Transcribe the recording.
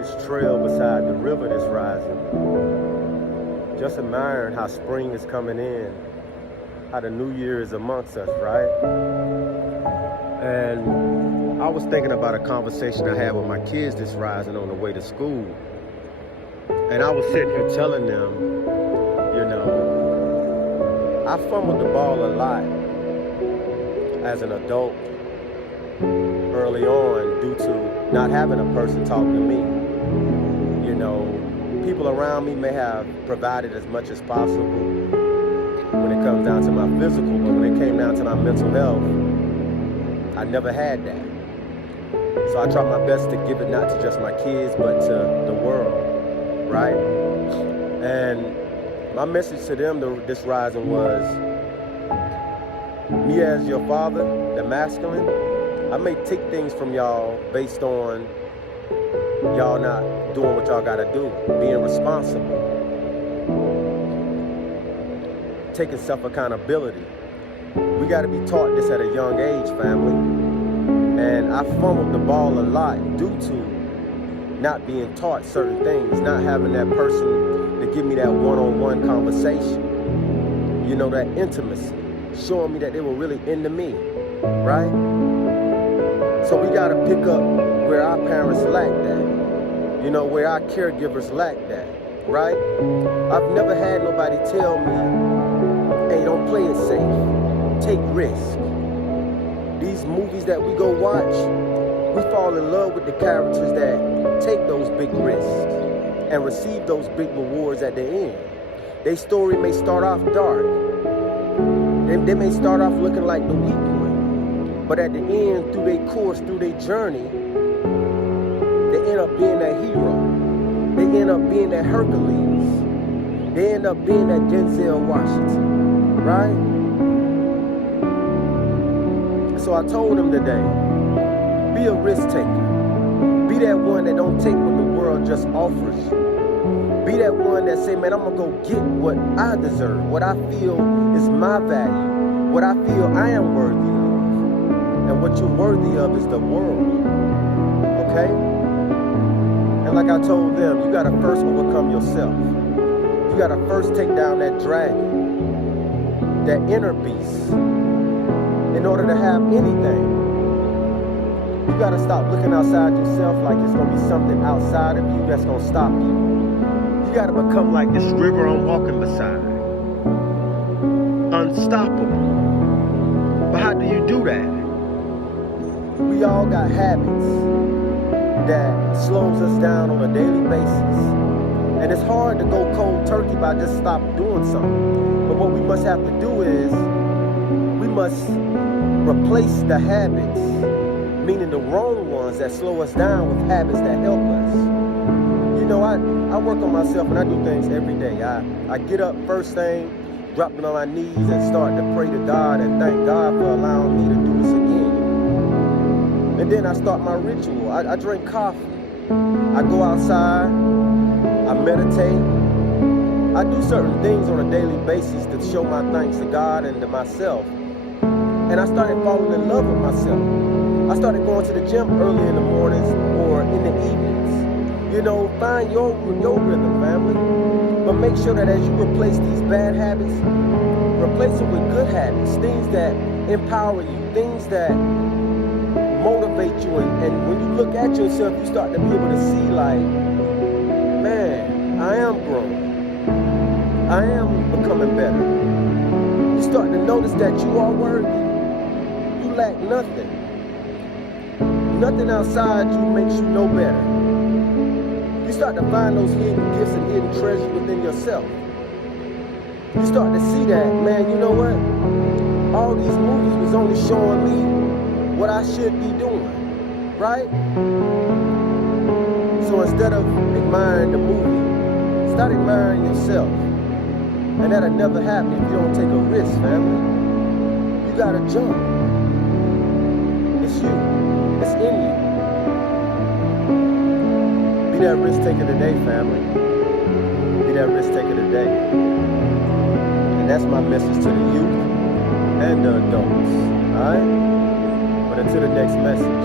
this trail beside the river that's rising, just admiring how spring is coming in, how the new year is amongst us, right? And I was thinking about a conversation I had with my kids this rising on the way to school. And I was sitting here telling them, you know, I fumbled the ball a lot as an adult early on due to not having a person talk to me. You know, people around me may have provided as much as possible when it comes down to my physical, but when it came down to my mental health, I never had that. So I tried my best to give it not to just my kids, but to the world, right? And my message to them this rising was, me as your father, the masculine, I may take things from y'all based on y'all not doing what y'all gotta do, being responsible, taking self-accountability. We gotta be taught this at a young age, family. And I fumbled the ball a lot due to not being taught certain things, not having that person to give me that one-on-one conversation, you know, that intimacy, showing me that they were really into me, right? So we gotta pick up where our parents lacked that, you know, where our caregivers lacked that, right? I've never had nobody tell me, hey, don't play it safe, take risks. These movies that we go watch, we fall in love with the characters that take those big risks and receive those big rewards at the end. Their story may start off dark. They may start off looking like the weak one, but at the end, through their course, through their journey, they end up being that hero. They end up being that Hercules. They end up being that Denzel Washington, right? So I told them today, be a risk taker. Be that one that don't take what the world just offers you. Be that one that say, man, I'm gonna go get what I deserve, what I feel is my value, what I feel I am worthy of. And what you're worthy of is the world, okay? And like I told them, you gotta first overcome yourself. You gotta first take down that dragon, that inner beast. In order to have anything, you gotta stop looking outside yourself like it's gonna be something outside of you that's gonna stop you. You gotta become like this river I'm walking beside. Unstoppable. But how do you do that? We all got habits that slows us down on a daily basis. And it's hard to go cold turkey by just stop doing something. But what we must have to do is, we must replace the habits, meaning the wrong ones that slow us down, with habits that help us. You know, I work on myself and I do things every day. I get up first thing, drop it on my knees and start to pray to God and thank God for allowing me to do this again. And then I start my ritual. I drink coffee. I go outside. I meditate. I do certain things on a daily basis to show my thanks to God and to myself. And I started falling in love with myself. I started going to the gym early in the mornings or in the evenings. You know, find your rhythm, family. But make sure that as you replace these bad habits, replace them with good habits, things that empower you, things that motivate you. And when you look at yourself, you start to be able to see like, man, I am growing. I am becoming better. You start to notice that you are worthy. You lack nothing. Nothing outside you makes you no better. You start to find those hidden gifts and hidden treasures within yourself. You start to see that, man, you know what? All these movies was only showing me what I should be doing, right? So instead of admiring the movie, start admiring yourself. And that'll never happen if you don't take a risk, family. You gotta jump. It's you. It's in you. Be that risk taker today, family. Be that risk taker today. And that's my message to the youth and the adults. Alright? But until the next message.